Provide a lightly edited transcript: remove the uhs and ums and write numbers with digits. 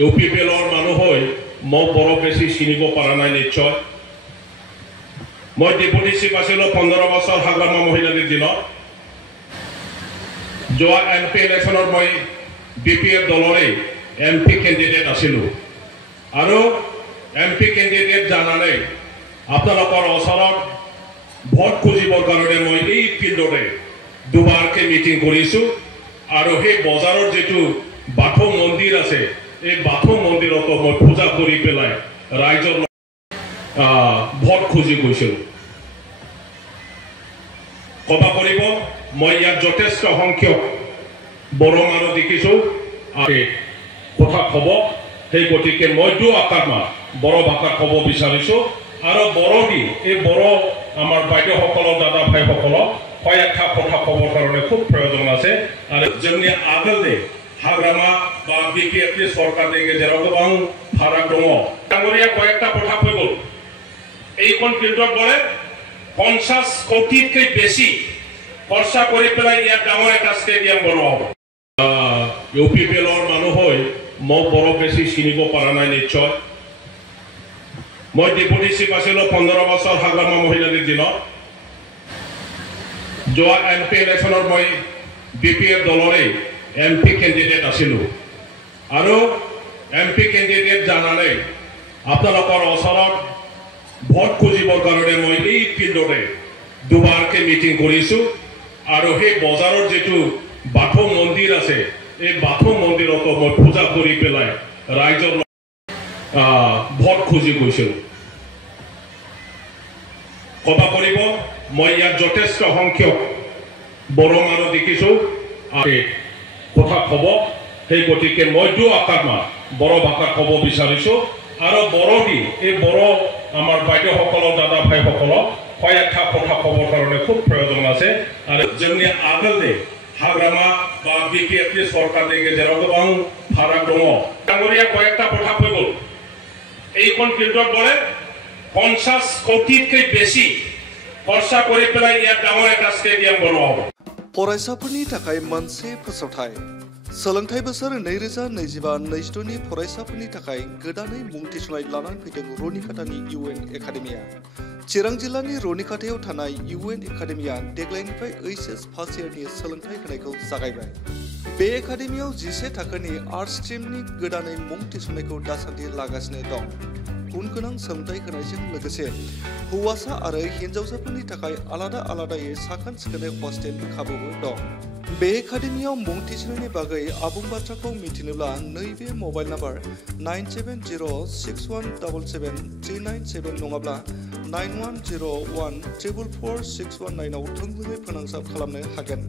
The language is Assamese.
ইউপিপিএলৰ মানুহ হৈ মই বৰ বেছি চিনিব পৰা নাই নিশ্চয় মই ডেপুটি চিফ আছিলোঁ 15 বছৰ হাগ্ৰামা মহিলাৰীৰ দিনত যোৱা এমপি ইলেকশ্যনত মই বিপিএফ দলৰে এমপি কেণ্ডিডেট আছিলোঁ আৰু এমপি কেণ্ডিডেট জানানে আপোনালোকৰ ওচৰত ভোট খুজিবৰ কাৰণে মই এই ফিল্ডতে দুবাৰকৈ মিটিং কৰিছোঁ আৰু সেই বজাৰৰ যিটো বাথৌ মন্দিৰ আছে এই বাথৌ মন্দিৰতো মই পূজা কৰি পেলাই ৰাইজৰ ভোট খুজি গৈছিলোঁ কবা কৰিব মই ইয়াত যথেষ্ট সংখ্যক বড়ো মানুহ দেখিছোঁ কথা ক'ব সেই গতিকে মই দুআষাৰমান বড়ো ভাষাত ক'ব বিচাৰিছোঁ আৰু বড়োদি এই বড়ো আমাৰ বাইদেউসকলক দাদা ভাইসকলক কয়েকটা কথা ক'বৰ কাৰণে খুব প্ৰয়োজন আছে আৰু যেনে আগতে হাগ্ৰামা বা বিপিএফ চৰকাৰে যেনেকুৱা গোবাং ফাৰাক দङ ডাঙৰীয়া কয়েকটা কথা কৈ গ'ল এইখন ফিল্ডত বোলে 50 কোটিতকৈ বেছি খৰচা কৰি পেলাই ইয়াত ডাঙৰ এটা ষ্টেডিয়াম বনোৱা হ'ব ইউপিপিএলৰ মানুহ হৈ মই বৰ বেছি চিনিব পৰা নাই নিশ্চয় মই ডেপুটি চিফ আছিলোঁ 15 বছৰ হাগ্ৰামা মহিলাৰীৰ দিনত যোৱা এমপি ইলেকশ্যনত মই বিপিএফ দলৰে এমপি কেণ্ডিডেট আছিলোঁ আৰু এমপি কেণ্ডিডেট জানানে আপোনালোকৰ ওচৰত ভোট খুজিবৰ কাৰণে মই এই ফিল্ডতে দুবাৰকৈ মিটিং কৰিছোঁ আৰু সেই বজাৰৰ যিটো বাথৌ মন্দিৰ আছে এই বাথৌ মন্দিৰতো মই পূজা কৰি পেলাই ৰাইজৰ ভোট খুজি গৈছিলোঁ কবা কৰিব মই ইয়াত যথেষ্ট সংখ্যক বড়ো মানুহ দেখিছোঁ কথা ক'ব সেই গতিকে মই দুআষাৰমান বড়ো ভাষাত ক'ব বিচাৰিছোঁ আৰু বড়োদি এই বড়ো আমাৰ বাইদেউসকলক দাদা ভাইসকলক কয়েকটা কথা ক'বৰ কাৰণে খুব প্ৰয়োজন আছে আৰু যেনে আগতে হাগ্ৰামা বা বিপিএফ চৰকাৰে যেনেকুৱা গোবাং ফাৰাক দङ ডাঙৰীয়া কয়েকটা কথা কৈ গ'ল এইখন ফিল্ডত বোলে 50 কোটিতকৈ বেছি খৰচা কৰি পেলাই ইয়াত ডাঙৰ এটা ষ্টেডিয়াম বনোৱা হ'ব फरायसाफोरनि थाखाय मोनसे फोसावथाय सोलोंथाइ बोसोर 2025-26 नि फरायसाफोरनि थाखाय गोदानै मुं थिसननाय लानानै फैदों रनिखातानि इउएन एकाडेमिया चिरां जिल्लानि रनिखातायाव थानाय इउएन एकाडेमिया देग्लायनिफ्राय एचएस फार्स्ट इयारनि सोलोंथाइ होनायखौ जागायबाय बे एकाडेमियाव 11 थाखोनि आर्ट्स स्ट्रीमनि गोदानै मुं थिसननायखौ दासान्दि लागासिनो दं गुन गोनां सोलोंथाइ होनायजों लोगोसे हौवासा आरो हिन्जावसाफोरनि थाखाय आलादा आलादायै साखोन सिखोनै हस्टेलनि खाबुबो दं बे एकाडेमियाव मुं थिसननायनि बागै आबुं बाथ्राखौ मिथिनोब्ला नैबे मबाइल नाम्बार 9706177397 नङाब्ला 9101444619 आव थोंजोङै फोनांजाब खालामनो हागोन।